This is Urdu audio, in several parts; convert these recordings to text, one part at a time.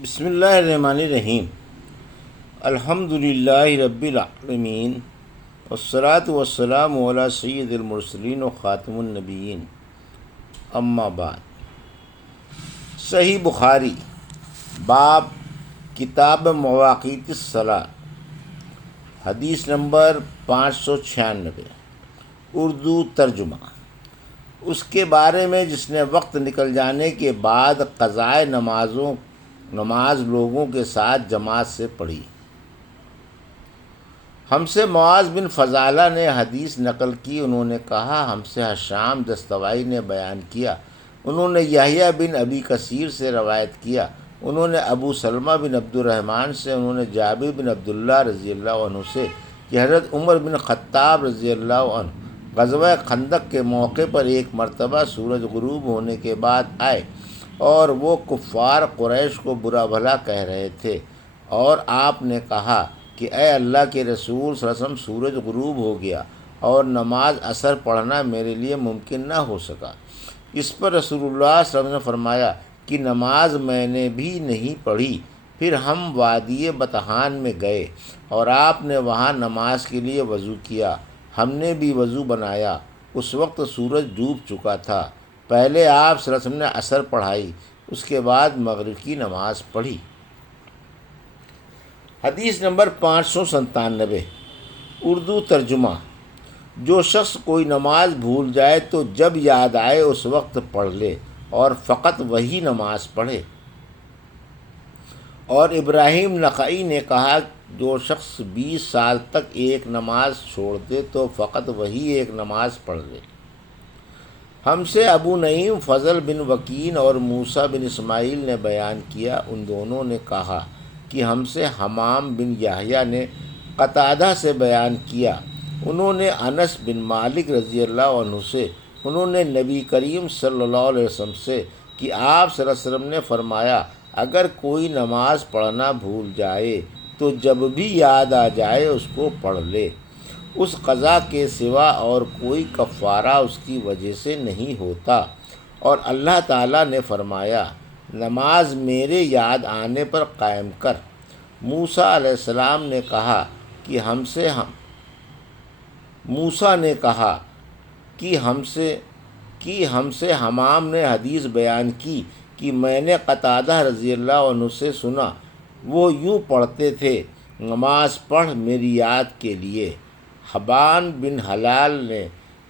بسم اللہ الرحمن الرحیم۔ الحمد للہ رب العالمین، والصلاة والسلام علی سید المرسلین و خاتم النبیین، اما بعد۔ صحیح بخاری، باب کتاب مواقیت الصلاۃ، حدیث نمبر 596، اردو ترجمہ۔ اس کے بارے میں جس نے وقت نکل جانے کے بعد قضائے نماز لوگوں کے ساتھ جماعت سے پڑھی۔ ہم سے معاذ بن فضالہ نے حدیث نقل کی، انہوں نے کہا ہم سے ہشام دستوائی نے بیان کیا، انہوں نے یحییٰ بن ابی کثیر سے روایت کیا، انہوں نے ابو سلمہ بن عبد الرحمن سے، انہوں نے جابر بن عبداللہ رضی اللہ عنہ سے کہ حضرت عمر بن خطاب رضی اللہ عنہ غزوہ خندق کے موقع پر ایک مرتبہ سورج غروب ہونے کے بعد آئے اور وہ کفار قریش کو برا بھلا کہہ رہے تھے، اور آپ نے کہا کہ اے اللہ کے رسول صلی اللہ علیہ وسلم، سورج غروب ہو گیا اور نماز عصر پڑھنا میرے لیے ممکن نہ ہو سکا۔ اس پر رسول اللہ صلی اللہ علیہ وسلم نے فرمایا کہ نماز میں نے بھی نہیں پڑھی۔ پھر ہم وادی بطحان میں گئے اور آپ نے وہاں نماز کے لیے وضو کیا، ہم نے بھی وضو بنایا۔ اس وقت سورج ڈوب چکا تھا۔ پہلے آپ صلی اللہ علیہ وسلم نے عصر پڑھائی، اس کے بعد مغرب کی نماز پڑھی۔ حدیث نمبر 597، اردو ترجمہ۔ جو شخص کوئی نماز بھول جائے تو جب یاد آئے اس وقت پڑھ لے اور فقط وہی نماز پڑھے۔ اور ابراہیم نخعی نے کہا جو شخص 20 سال تک ایک نماز چھوڑ دے تو فقط وہی ایک نماز پڑھ لے۔ ہم سے ابو نعیم فضل بن وکین اور موسیٰ بن اسماعیل نے بیان کیا، ان دونوں نے کہا کہ ہم سے حمام بن یحییٰ نے قتادہ سے بیان کیا، انہوں نے انس بن مالک رضی اللہ عنہ سے، انہوں نے نبی کریم صلی اللہ علیہ وسلم سے کہ آپ صلی اللہ علیہ وسلم نے فرمایا اگر کوئی نماز پڑھنا بھول جائے تو جب بھی یاد آ جائے اس کو پڑھ لے، اس قضا کے سوا اور کوئی کفارہ اس کی وجہ سے نہیں ہوتا۔ اور اللہ تعالیٰ نے فرمایا نماز میرے یاد آنے پر قائم کر۔ موسیٰ علیہ السلام نے کہا کہ موسیٰ نے کہا کہ ہم سے حمام نے حدیث بیان کی کہ میں نے قتادہ رضی اللہ عنہ سے سنا، وہ یوں پڑھتے تھے نماز پڑھ میری یاد کے لیے۔ حبان بن حلال نے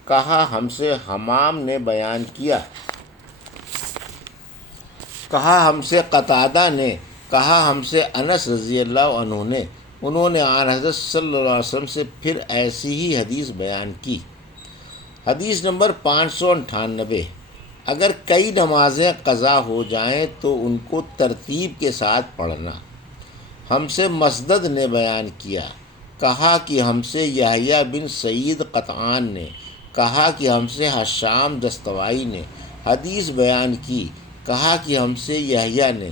کہا ہم سے حمام نے بیان کیا، کہا ہم سے قتادہ نے، کہا ہم سے انس رضی اللہ عنہ نے، انہوں نے آن حضرت صلی اللہ علیہ وسلم سے پھر ایسی ہی حدیث بیان کی۔ حدیث نمبر 598، اگر کئی نمازیں قضا ہو جائیں تو ان کو ترتیب کے ساتھ پڑھنا۔ ہم سے مسدد نے بیان کیا، کہا کہ ہم سے یحییٰ بن سعید قطعان نے، کہا کہ ہم سے ہشام دستوائی نے حدیث بیان کی، کہا کہ ہم سے یحییٰ نے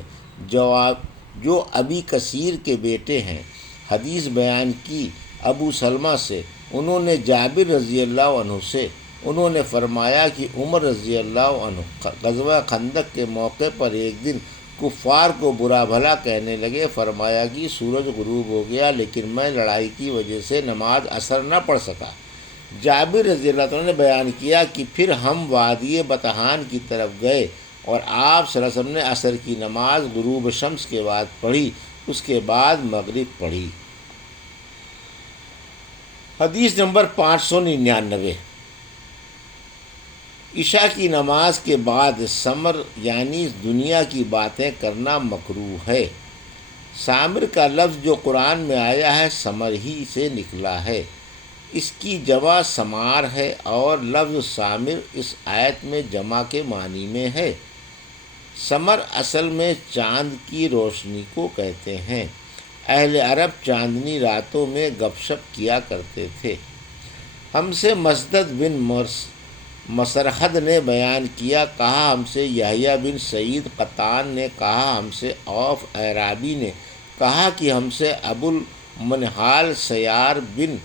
جو ابی کثیر کے بیٹے ہیں حدیث بیان کی ابو سلمہ سے، انہوں نے جابر رضی اللہ عنہ سے، انہوں نے فرمایا کہ عمر رضی اللہ عنہ غزوہ خندق کے موقع پر ایک دن کفار کو برا بھلا کہنے لگے، فرمایا کہ سورج غروب ہو گیا لیکن میں لڑائی کی وجہ سے نماز عصر نہ پڑھ سکا۔ جابر رضی اللہ عنہ نے بیان کیا کہ پھر ہم وادی بطحان کی طرف گئے اور آپ صلی اللہ علیہ وسلم نے عصر کی نماز غروب شمس کے بعد پڑھی، اس کے بعد مغرب پڑھی۔ حدیث نمبر 599، عشاء کی نماز کے بعد سمر یعنی دنیا کی باتیں کرنا مکروہ ہے۔ سامر کا لفظ جو قرآن میں آیا ہے سمر ہی سے نکلا ہے، اس کی جمع سمار ہے اور لفظ سامر اس آیت میں جمع کے معنی میں ہے۔ سمر اصل میں چاند کی روشنی کو کہتے ہیں۔ اہل عرب چاندنی راتوں میں گپ شپ کیا کرتے تھے۔ ہم سے مسدد بن مسرحد نے بیان کیا، کہا ہم سے یحییٰ بن سعید قطان نے، کہا ہم سے اوف اعرابی نے، کہا کہ ہم سے ابو المنہال سیار بن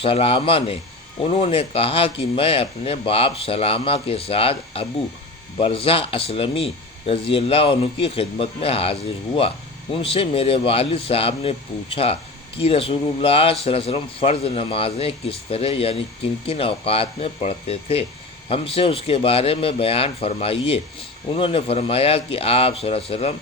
سلامہ نے، انہوں نے کہا کہ میں اپنے باپ سلامہ کے ساتھ ابو برزہ اسلمی رضی اللہ عنہ کی خدمت میں حاضر ہوا۔ ان سے میرے والد صاحب نے پوچھا کہ رسول اللہ صلی اللہ علیہ وسلم فرض نمازیں کس طرح یعنی کن کن اوقات میں پڑھتے تھے، ہم سے اس کے بارے میں بیان فرمائیے۔ انہوں نے فرمایا کہ آپ صلی اللہ علیہ وسلم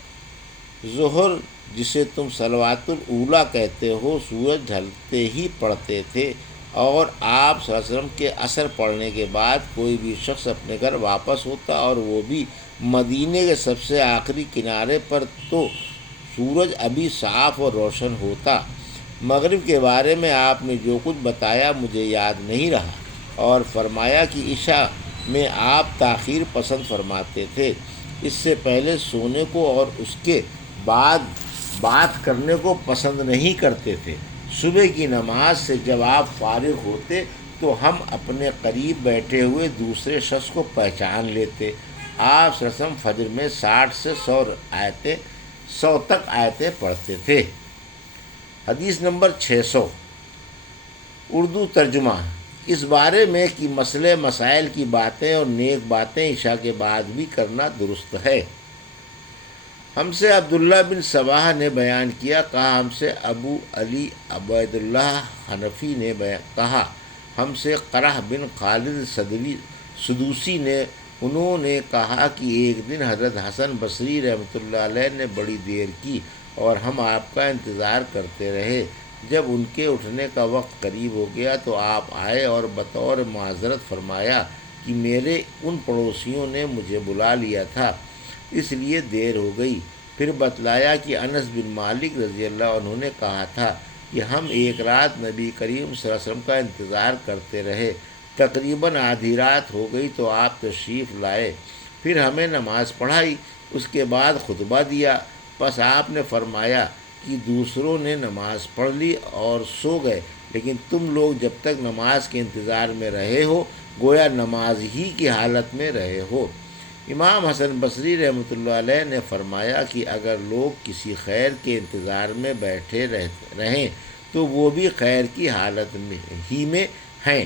ظہر، جسے تم صلوات الاولیٰ کہتے ہو، سورج ڈھلتے ہی پڑھتے تھے، اور آپ صلی اللہ علیہ وسلم کے عصر پڑھنے کے بعد کوئی بھی شخص اپنے گھر واپس ہوتا اور وہ بھی مدینے کے سب سے آخری کنارے پر، تو سورج ابھی صاف اور روشن ہوتا۔ مغرب کے بارے میں آپ نے جو کچھ بتایا مجھے یاد نہیں رہا، اور فرمایا کہ عشاء میں آپ تاخیر پسند فرماتے تھے، اس سے پہلے سونے کو اور اس کے بعد بات کرنے کو پسند نہیں کرتے تھے۔ صبح کی نماز سے جب آپ فارغ ہوتے تو ہم اپنے قریب بیٹھے ہوئے دوسرے شخص کو پہچان لیتے۔ آپ صلی اللہ علیہ وسلم فجر میں 60 سے 100 تک آیتیں پڑھتے تھے۔ حدیث نمبر 600 اردو ترجمہ۔ اس بارے میں کہ مسئلے مسائل کی باتیں اور نیک باتیں عشاء کے بعد بھی کرنا درست ہے۔ ہم سے عبداللہ بن صباح نے بیان کیا، کہا ہم سے ابو علی عبید اللہ حنفی نے کہا ہم سے قرح بن خالد سدوسی نے، انہوں نے کہا کہ ایک دن حضرت حسن بصری رحمۃ اللہ علیہ نے بڑی دیر کی اور ہم آپ کا انتظار کرتے رہے۔ جب ان کے اٹھنے کا وقت قریب ہو گیا تو آپ آئے اور بطور معذرت فرمایا کہ میرے ان پڑوسیوں نے مجھے بلا لیا تھا، اس لیے دیر ہو گئی۔ پھر بتلایا کہ انس بن مالک رضی اللہ عنہ نے کہا تھا کہ ہم ایک رات نبی کریم صلی اللہ علیہ وسلم کا انتظار کرتے رہے، تقریباً آدھی رات ہو گئی تو آپ تشریف لائے، پھر ہمیں نماز پڑھائی، اس کے بعد خطبہ دیا، پس آپ نے فرمایا کہ دوسروں نے نماز پڑھ لی اور سو گئے، لیکن تم لوگ جب تک نماز کے انتظار میں رہے ہو گویا نماز ہی کی حالت میں رہے ہو۔ امام حسن بصری رحمۃ اللہ علیہ نے فرمایا کہ اگر لوگ کسی خیر کے انتظار میں بیٹھے رہیں تو وہ بھی خیر کی حالت ہی میں ہیں۔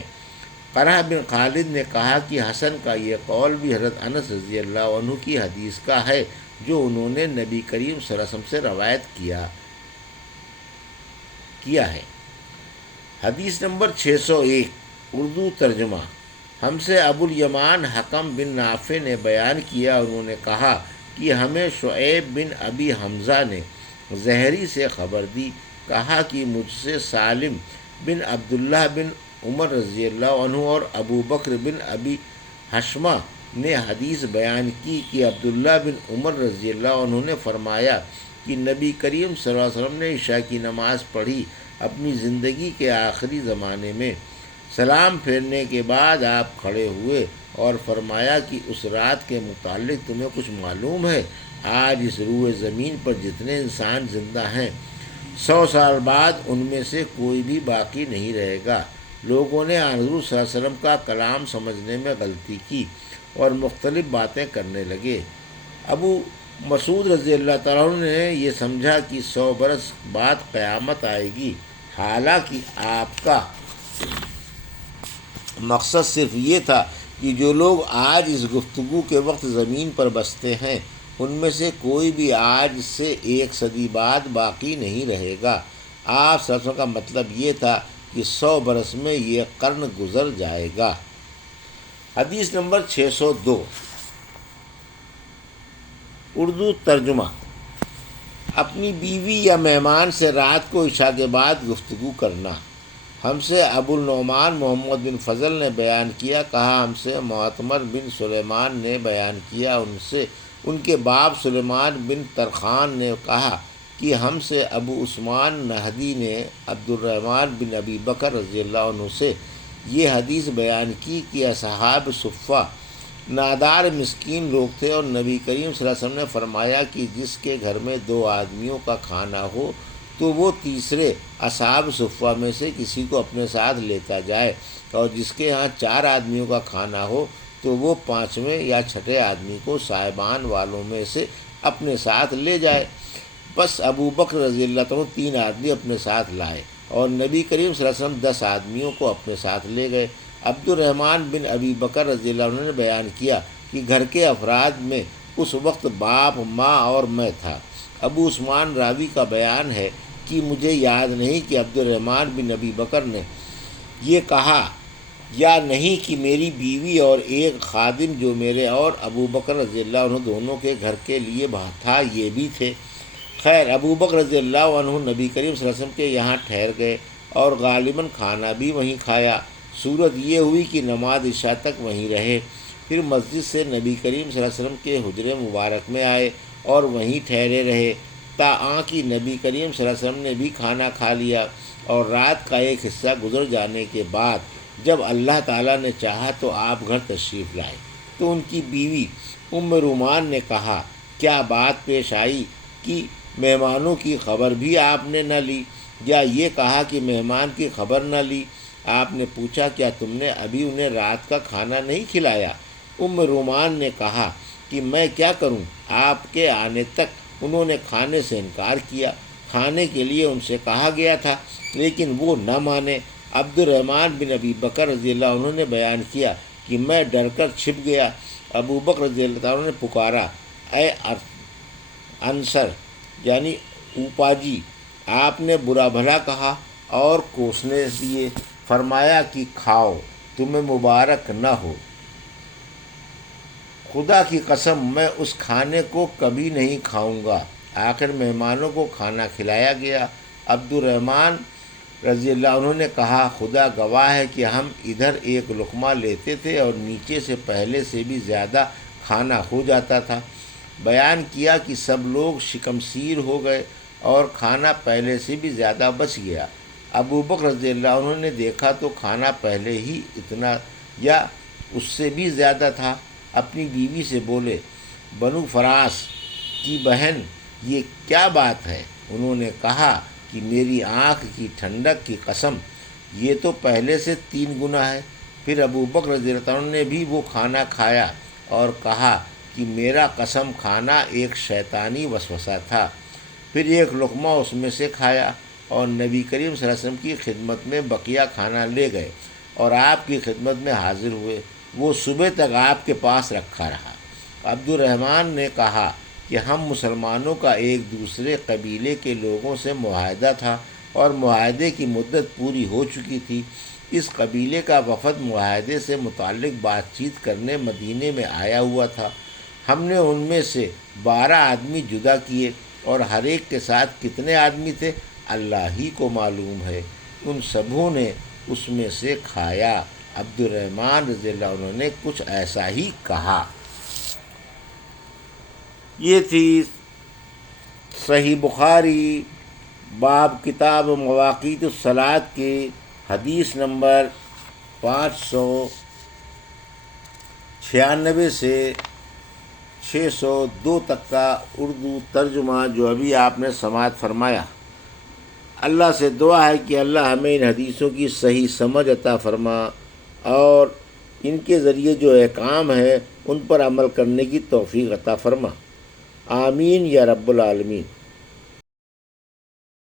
قرح بن خالد نے کہا کہ حسن کا یہ قول بھی حضرت انس رضی اللہ عنہ کی حدیث کا ہے جو انہوں نے نبی کریم صلی اللہ علیہ وسلم سے روایت کیا ہے۔ حدیث نمبر 601 اردو ترجمہ۔ ہم سے ابو الیمان حکم بن نافع نے بیان کیا، انہوں نے کہا کہ ہمیں شعیب بن ابی حمزہ نے زہری سے خبر دی، کہا کہ مجھ سے سالم بن عبداللہ بن عمر رضی اللہ عنہ اور ابو بکر بن ابی حشمہ نے حدیث بیان کی کہ عبداللہ بن عمر رضی اللہ عنہ نے فرمایا کہ نبی کریم صلی اللہ علیہ وسلم نے عشاء کی نماز پڑھی اپنی زندگی کے آخری زمانے میں۔ سلام پھیرنے کے بعد آپ کھڑے ہوئے اور فرمایا کہ اس رات کے متعلق تمہیں کچھ معلوم ہے؟ آج اس روئے زمین پر جتنے انسان زندہ ہیں 100 سال بعد ان میں سے کوئی بھی باقی نہیں رہے گا۔ لوگوں نے حضور صلی اللہ علیہ وسلم کا کلام سمجھنے میں غلطی کی اور مختلف باتیں کرنے لگے۔ ابو مسعود رضی اللہ تعالیٰ عنہ نے یہ سمجھا کہ 100 برس بعد قیامت آئے گی، حالانکہ آپ کا مقصد صرف یہ تھا کہ جو لوگ آج اس گفتگو کے وقت زمین پر بستے ہیں ان میں سے کوئی بھی آج سے 1 صدی بعد باقی نہیں رہے گا۔ آپ صلی اللہ علیہ وسلم کا مطلب یہ تھا کہ 100 برس میں یہ قرن گزر جائے گا۔ حدیث نمبر 602 اردو ترجمہ۔ اپنی بیوی یا مہمان سے رات کو عشاء کے بعد گفتگو کرنا۔ ہم سے ابو النعمان محمد بن فضل نے بیان کیا، کہا ہم سے معتمر بن سلیمان نے بیان کیا، ان کے باپ سلیمان بن ترخان نے کہا کہ ہم سے ابو عثمان نہدی نے عبد الرحمن بن ابی بکر رضی اللہ عنہ سے یہ حدیث بیان کی کہ اصحاب صفہ نادار مسکین لوگ تھے اور نبی کریم صلی اللہ علیہ وسلم نے فرمایا کہ جس کے گھر میں 2 آدمیوں کا کھانا ہو تو وہ تیسرے اصحاب صفہ میں سے کسی کو اپنے ساتھ لیتا جائے، اور جس کے ہاں 4 آدمیوں کا کھانا ہو تو وہ 5ویں یا 6 آدمی کو صاحبان والوں میں سے اپنے ساتھ لے جائے۔ بس ابو بکر رضی اللہ عنہ 3 آدمی اپنے ساتھ لائے اور نبی کریم صلی اللہ علیہ وسلم 10 آدمیوں کو اپنے ساتھ لے گئے۔ عبد الرحمن بن ابی بکر رضی اللہ عنہ نے بیان کیا کہ گھر کے افراد میں اس وقت باپ، ماں اور میں تھا۔ ابو عثمان راوی کا بیان ہے کہ مجھے یاد نہیں کہ عبد الرحمن بن ابی بکر نے یہ کہا یا نہیں کہ میری بیوی اور ایک خادم جو میرے اور ابو بکر رضی اللہ عنہ دونوں کے گھر کے لیے تھا یہ بھی تھے۔ خیر، ابو بکر رضی اللہ عنہ نبی کریم صلی اللہ علیہ وسلم کے یہاں ٹھہر گئے اور غالباً کھانا بھی وہیں کھایا۔ صورت یہ ہوئی کہ نماز عشاء تک وہیں رہے، پھر مسجد سے نبی کریم صلی اللہ علیہ وسلم کے حجرے مبارک میں آئے اور وہیں ٹھہرے رہے کہ نبی کریم صلی اللہ علیہ وسلم نے بھی کھانا کھا لیا، اور رات کا ایک حصہ گزر جانے کے بعد جب اللہ تعالیٰ نے چاہا تو آپ گھر تشریف لائے۔ تو ان کی بیوی ام رومان نے کہا، کیا بات پیش آئی کہ مہمانوں کی خبر بھی آپ نے نہ لی، یا یہ کہا کہ مہمان کی خبر نہ لی؟ آپ نے پوچھا، کیا تم نے ابھی انہیں رات کا کھانا نہیں کھلایا؟ ام رومان نے کہا کہ میں کیا کروں، آپ کے آنے تک انہوں نے کھانے سے انکار کیا۔ کھانے کے لیے ان سے کہا گیا تھا لیکن وہ نہ مانے۔ عبد الرحمن بن ابی بکر رضی اللہ عنہ نے بیان کیا کہ میں ڈر کر چھپ گیا۔ ابو بکر رضی اللہ عنہ نے پکارا، اے انصر یعنی اوپا جی! آپ نے برا بھلا کہا اور کوسنے دیے، فرمایا کہ کھاؤ، تمہیں مبارک نہ ہو۔ خدا کی قسم میں اس کھانے کو کبھی نہیں کھاؤں گا۔ آخر مہمانوں کو کھانا کھلایا گیا۔ عبد الرحمن رضی اللہ عنہ نے کہا، خدا گواہ ہے کہ ہم ادھر ایک لقمہ لیتے تھے اور نیچے سے پہلے سے بھی زیادہ کھانا ہو جاتا تھا۔ بیان کیا کہ سب لوگ شکم سیر ہو گئے اور کھانا پہلے سے بھی زیادہ بچ گیا۔ ابو بکر رضی اللہ عنہ نے دیکھا تو کھانا پہلے ہی اتنا یا اس سے بھی زیادہ تھا۔ اپنی بیوی سے بولے، بنو فراس کی بہن، یہ کیا بات ہے؟ انہوں نے کہا کہ میری آنکھ کی ٹھنڈک کی قسم، یہ تو پہلے سے 3 گنا ہے۔ پھر ابو بکر رضی اللہ عنہ نے بھی وہ کھانا کھایا اور کہا کہ میرا قسم کھانا ایک شیطانی وسوسہ تھا۔ پھر ایک لقمہ اس میں سے کھایا اور نبی کریم صلی اللہ علیہ وسلم کی خدمت میں بقیہ کھانا لے گئے اور آپ کی خدمت میں حاضر ہوئے۔ وہ صبح تک آپ کے پاس رکھا رہا۔ عبد الرحمن نے کہا کہ ہم مسلمانوں کا ایک دوسرے قبیلے کے لوگوں سے معاہدہ تھا اور معاہدے کی مدت پوری ہو چکی تھی۔ اس قبیلے کا وفد معاہدے سے متعلق بات چیت کرنے مدینے میں آیا ہوا تھا۔ ہم نے ان میں سے 12 آدمی جدا کیے اور ہر ایک کے ساتھ کتنے آدمی تھے اللہ ہی کو معلوم ہے۔ ان سبھوں نے اس میں سے کھایا۔ عبد الرحمن رضی اللہ عنہ نے کچھ ایسا ہی کہا۔ یہ تھی صحیح بخاری باب کتاب مواقیت الصلاۃ کی حدیث نمبر 596 سے 602 تک کا اردو ترجمہ جو ابھی آپ نے سماعت فرمایا۔ اللہ سے دعا ہے کہ اللہ ہمیں ان حدیثوں کی صحیح سمجھ عطا فرما اور ان کے ذریعے جو احکام ہے ان پر عمل کرنے کی توفیق عطا فرما، آمین یا رب العالمین۔